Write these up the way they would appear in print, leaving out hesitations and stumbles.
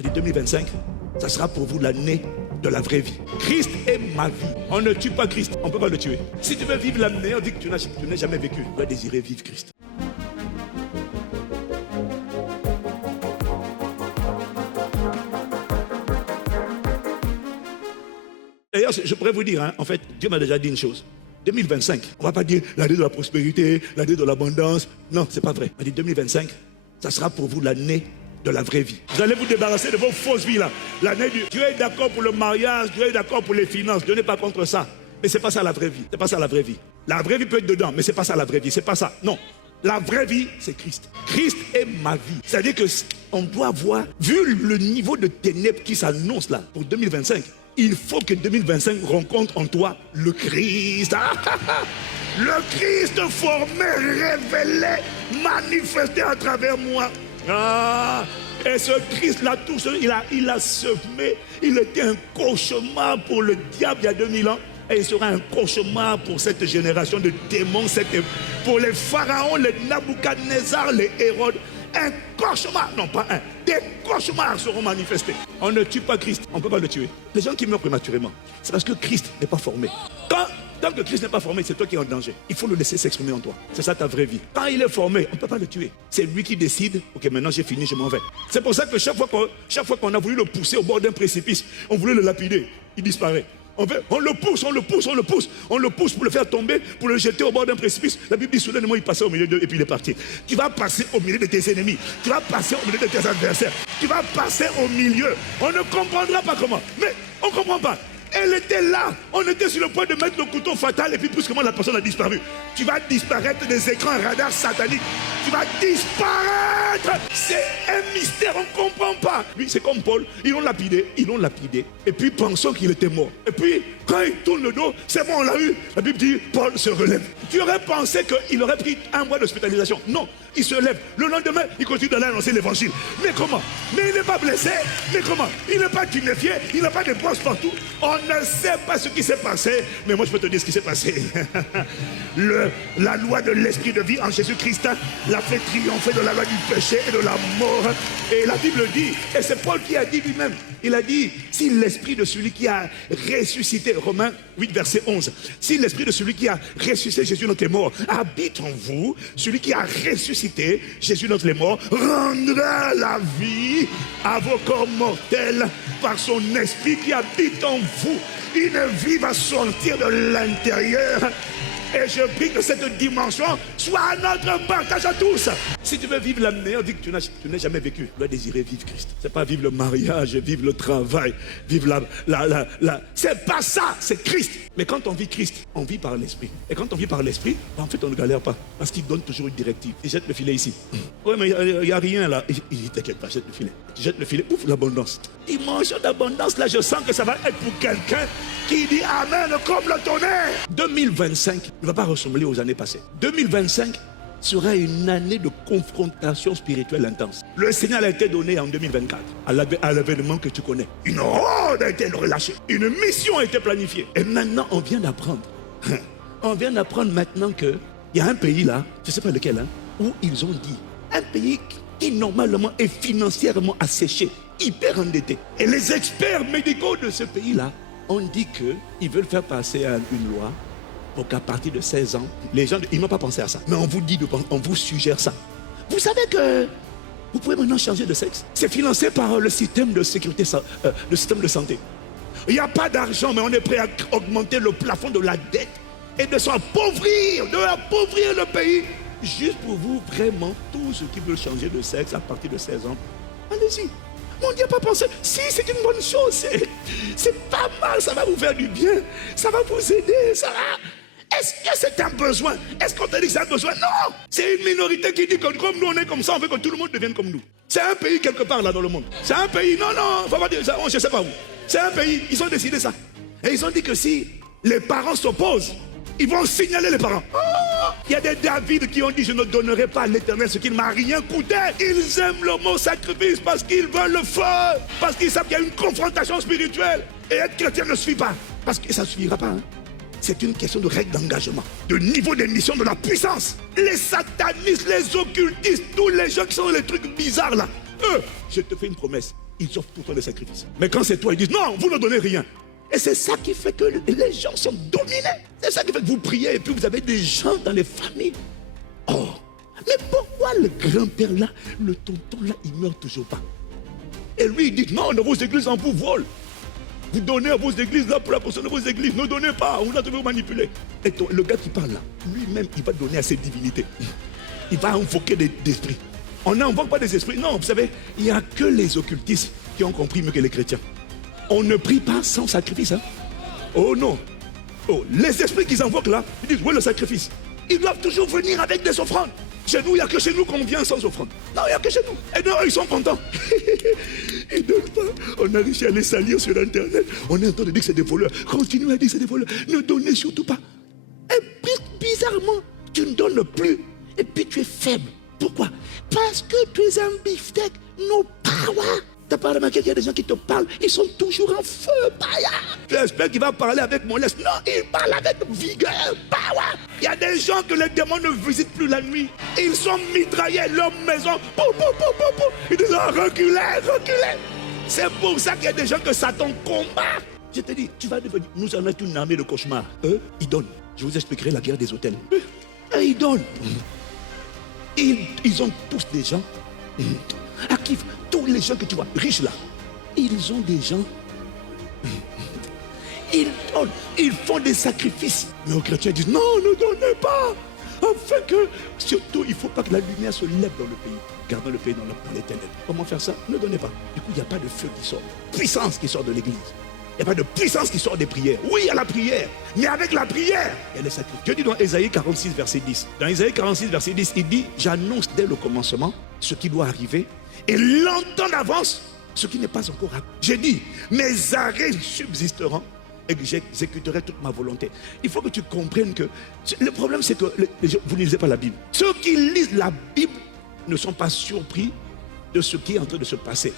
On dit 2025, ça sera pour vous l'année de la vraie vie. Christ est ma vie. On ne tue pas Christ, on ne peut pas le tuer. Si tu veux vivre l'année, on dit que tu n'as jamais vécu. Tu dois désirer vivre Christ. D'ailleurs, je pourrais vous dire, en fait, Dieu m'a déjà dit une chose. 2025, on ne va pas dire l'année de la prospérité, l'année de l'abondance. Non, ce n'est pas vrai. On dit 2025, ça sera pour vous l'année de la vraie vie. Vous allez vous débarrasser de vos fausses vies là. L'année du... Dieu est d'accord pour le mariage, Dieu est d'accord pour les finances, Dieu n'est pas contre ça. Mais ce n'est pas ça la vraie vie. C'est pas ça la vraie vie. La vraie vie peut être dedans, mais ce n'est pas ça la vraie vie. C'est pas ça. Non. La vraie vie, c'est Christ. Christ est ma vie. C'est-à-dire qu'on doit voir, vu le niveau de ténèbres qui s'annonce là pour 2025, il faut que 2025 rencontre en toi le Christ. Le Christ formé, révélé, manifesté à travers moi. Et ce Christ-là, tout seul, il a semé. Il était un cauchemar pour le diable il y a 2000 ans. Et il sera un cauchemar pour cette génération de démons, pour les pharaons, les Nabuchodonosor, les Hérodes. Un cauchemar, non pas un, des cauchemars seront manifestés. On ne tue pas Christ, on ne peut pas le tuer. Les gens qui meurent prématurément, c'est parce que Christ n'est pas formé. Tant que Christ n'est pas formé, c'est toi qui es en danger. Il faut le laisser s'exprimer en toi. C'est ça ta vraie vie. Quand il est formé, on ne peut pas le tuer. C'est lui qui décide, ok, maintenant j'ai fini, je m'en vais. C'est pour ça que chaque fois qu'on a voulu le pousser au bord d'un précipice, on voulait le lapider, il disparaît. On le pousse pour le faire tomber, pour le jeter au bord d'un précipice. La Bible dit soudainement il passait au milieu d'eux et puis il est parti. Tu vas passer au milieu de tes ennemis, tu vas passer au milieu de tes adversaires, tu vas passer au milieu. On ne comprendra pas comment, mais on ne comprend pas. Elle était là, on était sur le point de mettre le couteau fatal et puis brusquement la personne a disparu. Tu vas disparaître des écrans radars sataniques. Tu vas disparaître. C'est un mystère, on ne comprend pas. Lui, c'est comme Paul, ils l'ont lapidé. Et puis pensons qu'il était mort. Et puis, quand il tourne le dos, c'est bon, on l'a eu. La Bible dit, Paul se relève. Tu aurais pensé qu'il aurait pris 1 mois d'hospitalisation. Non, il se lève. Le lendemain, il continue d'aller annoncer l'évangile. Mais comment? Mais il n'est pas blessé. Mais comment? Il n'est pas tuméfié. Il n'a pas de brosses partout. On ne sait pas ce qui s'est passé. Mais moi, je peux te dire ce qui s'est passé. La loi de l'esprit de vie en Jésus-Christ l'a fait triompher de la loi du péché et de la mort. Et la Bible dit, et c'est Paul qui a dit lui-même, il a dit, si l'esprit de celui qui a ressuscité, Romains 8, verset 11, si l'esprit de celui qui a ressuscité Jésus notre mort habite en vous, celui qui a ressuscité Jésus notre mort rendra la vie à vos corps mortels par son esprit qui habite en vous. Une vie va sortir de l'intérieur. Et je prie que cette dimension soit notre partage à tous. Si tu veux vivre l'année, on dit que tu n'as jamais vécu. Tu dois désirer vivre Christ. C'est pas vivre le mariage, vivre le travail, vivre c'est pas ça, c'est Christ. Mais quand on vit Christ, on vit par l'esprit. Et quand on vit par l'esprit, en fait on ne galère pas. Parce qu'il donne toujours une directive. Il jette le filet ici. Oui, mais il n'y a rien là. Il dit t'inquiète pas, jette le filet. Tu jettes le filet, ouf, l'abondance. Dimension d'abondance, là je sens que ça va être pour quelqu'un qui dit Amen comme le tonnerre. 2025 ne va pas ressembler aux années passées. 2025 sera une année de confrontation spirituelle intense. Le signal a été donné en 2024 à l'événement que tu connais. Une rôde a été relâchée. Une mission a été planifiée. Et maintenant, on vient d'apprendre. On vient d'apprendre maintenant qu'il y a un pays là, je ne sais pas lequel, où ils ont dit, un pays qui normalement est financièrement asséché, hyper endetté. Et les experts médicaux de ce pays-là ont dit qu'ils veulent faire passer une loi pour qu'à partir de 16 ans, les gens, ils n'ont pas pensé à ça. Mais on vous dit, on vous suggère ça. Vous savez que vous pouvez maintenant changer de sexe. C'est financé par le système de sécurité, le système de santé. Il n'y a pas d'argent, mais on est prêt à augmenter le plafond de la dette et de s'appauvrir, le pays. Juste pour vous, vraiment, tous ceux qui veulent changer de sexe à partir de 16 ans, allez-y. Mon Dieu n'a pas pensé. Si, c'est une bonne chose. C'est pas mal, ça va vous faire du bien. Ça va vous aider, ça va. Est-ce que c'est un besoin? Est-ce qu'on te dit que c'est un besoin? Non. C'est une minorité qui dit que comme nous, on est comme ça, on veut que tout le monde devienne comme nous. C'est un pays quelque part là dans le monde. C'est un pays, non, faut pas dire ça, je ne sais pas où. C'est un pays, ils ont décidé ça. Et ils ont dit que si les parents s'opposent, ils vont signaler les parents. Il y a des David qui ont dit je ne donnerai pas à l'Éternel ce qui ne m'a rien coûté. Ils aiment le mot sacrifice parce qu'ils veulent le feu. Parce qu'ils savent qu'il y a une confrontation spirituelle. Et être chrétien ne suffit pas. Parce que ça ne suffira pas. C'est une question de règle d'engagement. De niveau d'émission de la puissance. Les satanistes, les occultistes, tous les gens qui sont dans les trucs bizarres là. Eux, je te fais une promesse. ils offrent pour toi des sacrifices. Mais quand c'est toi, ils disent non, vous ne donnez rien. Et c'est ça qui fait que les gens sont dominés. C'est ça qui fait que vous priez et puis vous avez des gens dans les familles. Oh, mais pourquoi le grand-père là, le tonton là, il meurt toujours pas? Et lui, il dit non, dans vos églises, on vous vole. Vous donnez à vos églises là pour la personne de vos églises. Ne donnez pas, on a de vous manipuler. Et le gars qui parle là, lui-même, il va donner à ses divinités. Il va invoquer des esprits. On n'invoque pas des esprits. Non, vous savez, il n'y a que les occultistes qui ont compris mieux que les chrétiens. On ne prie pas sans sacrifice. Hein? Oh non. Oh, les esprits qu'ils invoquent là, ils disent, oui, le sacrifice. Ils doivent toujours venir avec des offrandes. Chez nous, il n'y a que chez nous qu'on vient sans offrande. Non, il n'y a que chez nous. Et non, ils sont contents. Ils ne donnent pas. On a réussi à les salir sur Internet. On est en train de dire que c'est des voleurs. Continuez à dire que c'est des voleurs. Ne donnez surtout pas. Et puis, bizarrement, tu ne donnes plus. Et puis, tu es faible. Pourquoi? Parce que tu es un beefsteak. No power. Tu n'as pas remarqué qu'il y a des gens qui te parlent, ils sont toujours en feu, Baya. Tu espères qu'il va parler avec mollesse. Non, il parle avec vigueur, power. Il y a des gens que les démons ne visitent plus la nuit. Ils sont mitraillés, leur maison. Pou, pou, pou, pou, pou. Ils disent, oh, reculez, reculez. C'est pour ça qu'il y a des gens que Satan combat. Je te dis, tu vas devenir. Nous en avons une armée de cauchemars. Eux, ils donnent. Je vous expliquerai la guerre des hôtels. Et ils donnent. Ils ont tous des gens. À qui tous les gens que tu vois, riches là, ils ont des gens. Ils donnent, ils font des sacrifices. Mais aux chrétiens disent non, ne donnez pas. Afin que, surtout, il ne faut pas que la lumière se lève dans le pays. Gardons le pays dans les ténèbres. Comment faire ça? Ne donnez pas. Du coup, il n'y a pas de feu qui sort. Puissance qui sort de l'église. Il n'y a pas de puissance qui sort des prières. Oui, il y a la prière. Mais avec la prière, il y a les sacrifices. Dieu dit dans Ésaïe 46, verset 10. Dans Ésaïe 46, verset 10, il dit, j'annonce dès le commencement ce qui doit arriver. Et longtemps d'avance, ce qui n'est pas encore arrivé. J'ai dit, mes arrêts subsisteront et que j'exécuterai toute ma volonté. Il faut que tu comprennes que le problème, c'est que vous ne lisez pas la Bible. Ceux qui lisent la Bible ne sont pas surpris de ce qui est en train de se passer.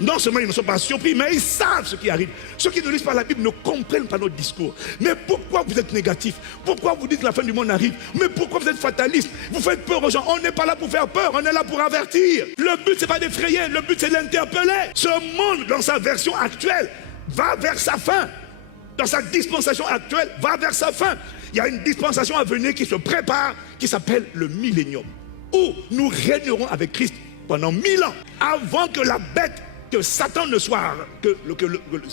Non seulement ils ne sont pas surpris, mais ils savent ce qui arrive. Ceux qui ne lisent pas la Bible ne comprennent pas notre discours. Mais pourquoi vous êtes négatif? Pourquoi vous dites que la fin du monde arrive? Mais pourquoi vous êtes fataliste? Vous faites peur aux gens. On n'est pas là pour faire peur, on est là pour avertir. Le but, c'est pas d'effrayer, le but, c'est d'interpeller. Ce monde, dans sa version actuelle, va vers sa fin. Dans sa dispensation actuelle, va vers sa fin. Il y a une dispensation à venir qui se prépare, qui s'appelle le millénium, où nous régnerons avec Christ pendant 1000 ans, avant que la bête, que Satan ne soit, que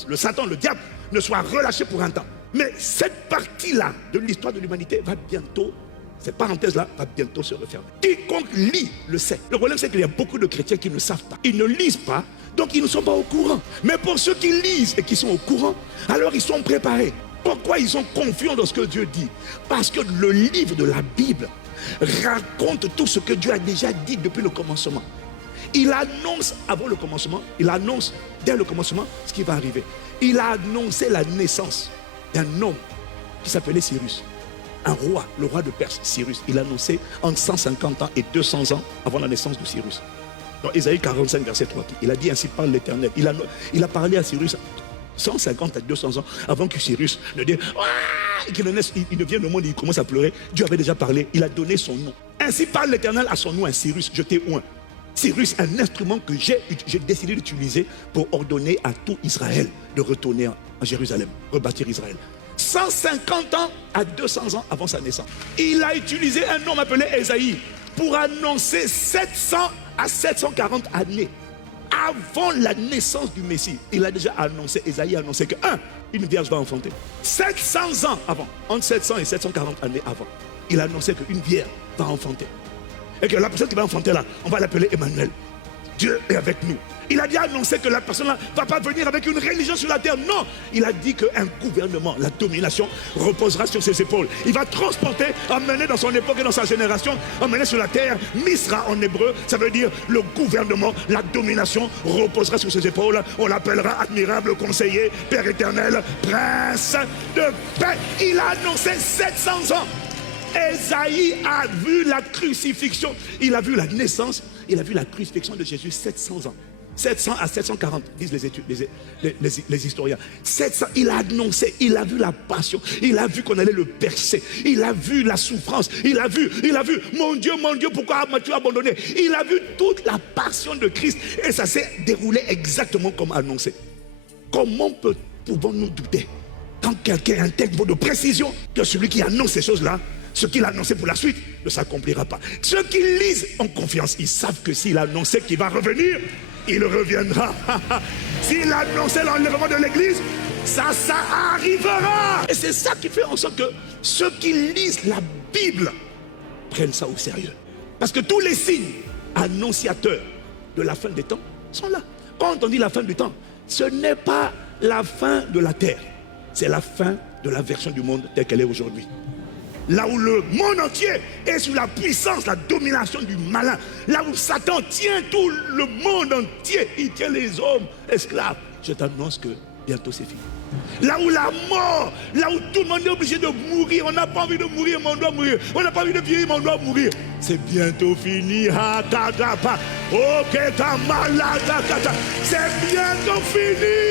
le Satan, le diable, ne soit relâché pour un temps. Mais cette partie-là de l'histoire de l'humanité va bientôt, cette parenthèse-là va bientôt se refermer. Quiconque lit le sait. Le problème, c'est qu'il y a beaucoup de chrétiens qui ne savent pas. Ils ne lisent pas, donc ils ne sont pas au courant. Mais pour ceux qui lisent et qui sont au courant, alors ils sont préparés. Pourquoi ils sont confiants dans ce que Dieu dit? Parce que le livre de la Bible raconte tout ce que Dieu a déjà dit depuis le commencement. Il annonce avant le commencement, il annonce dès le commencement ce qui va arriver. Il a annoncé la naissance d'un homme qui s'appelait Cyrus. Un roi, le roi de Perse, Cyrus. Il a annoncé entre 150 ans et 200 ans avant la naissance de Cyrus. Dans Ésaïe 45, verset 3, il a dit ainsi parle l'Éternel. Il a parlé à Cyrus 150 à 200 ans avant que Cyrus ne dise qu'il ne vienne au monde et il commence à pleurer. Dieu avait déjà parlé, il a donné son nom. Ainsi parle l'Éternel à son nom, un Cyrus, je t'ai oint. Cyrus, un instrument que j'ai décidé d'utiliser pour ordonner à tout Israël de retourner en Jérusalem, rebâtir Israël. 150 ans à 200 ans avant sa naissance. Il a utilisé un homme appelé Ésaïe pour annoncer 700 à 740 années avant la naissance du Messie. Il a déjà annoncé, Ésaïe a annoncé que une vierge va enfanter. 700 ans avant, entre 700 et 740 années avant, il a annoncé qu'une vierge va enfanter. Et que la personne qui va enfanter là, on va l'appeler Emmanuel. Dieu est avec nous. Il a déjà annoncé que la personne là ne va pas venir avec une religion sur la terre. Non, il a dit qu'un gouvernement, la domination, reposera sur ses épaules. Il va transporter, emmener dans son époque et dans sa génération, emmener sur la terre, Misra en hébreu, ça veut dire le gouvernement, la domination reposera sur ses épaules. On l'appellera admirable conseiller, Père éternel, prince de paix. Il a annoncé 700 ans. Ésaïe a vu la crucifixion, il a vu la naissance, il a vu la crucifixion de Jésus 700 ans. 700 à 740, disent les études, les historiens. 700, il a annoncé, il a vu la passion, il a vu qu'on allait le percer, il a vu la souffrance, il a vu, mon Dieu, pourquoi m'as-tu abandonné? Il a vu toute la passion de Christ et ça s'est déroulé exactement comme annoncé. Comment pouvons-nous douter quand quelqu'un a un tel niveau de précision que celui qui annonce ces choses-là, ce qu'il a annoncé pour la suite ne s'accomplira pas? Ceux qui lisent ont confiance, ils savent que s'il a annoncé qu'il va revenir, il reviendra. S'il a annoncé l'enlèvement de l'église, ça arrivera. Et c'est ça qui fait en sorte que ceux qui lisent la Bible prennent ça au sérieux. Parce que tous les signes annonciateurs de la fin des temps sont là. Quand on dit la fin du temps, ce n'est pas la fin de la terre, c'est la fin de la version du monde telle qu'elle est aujourd'hui. Là où le monde entier est sous la puissance, la domination du malin. Là où Satan tient tout le monde entier. Il tient les hommes esclaves. Je t'annonce que bientôt c'est fini. Là où la mort, là où tout le monde est obligé de mourir. On n'a pas envie de mourir, mais on doit mourir. On n'a pas envie de vieillir, mais on doit mourir. C'est bientôt fini. C'est bientôt fini.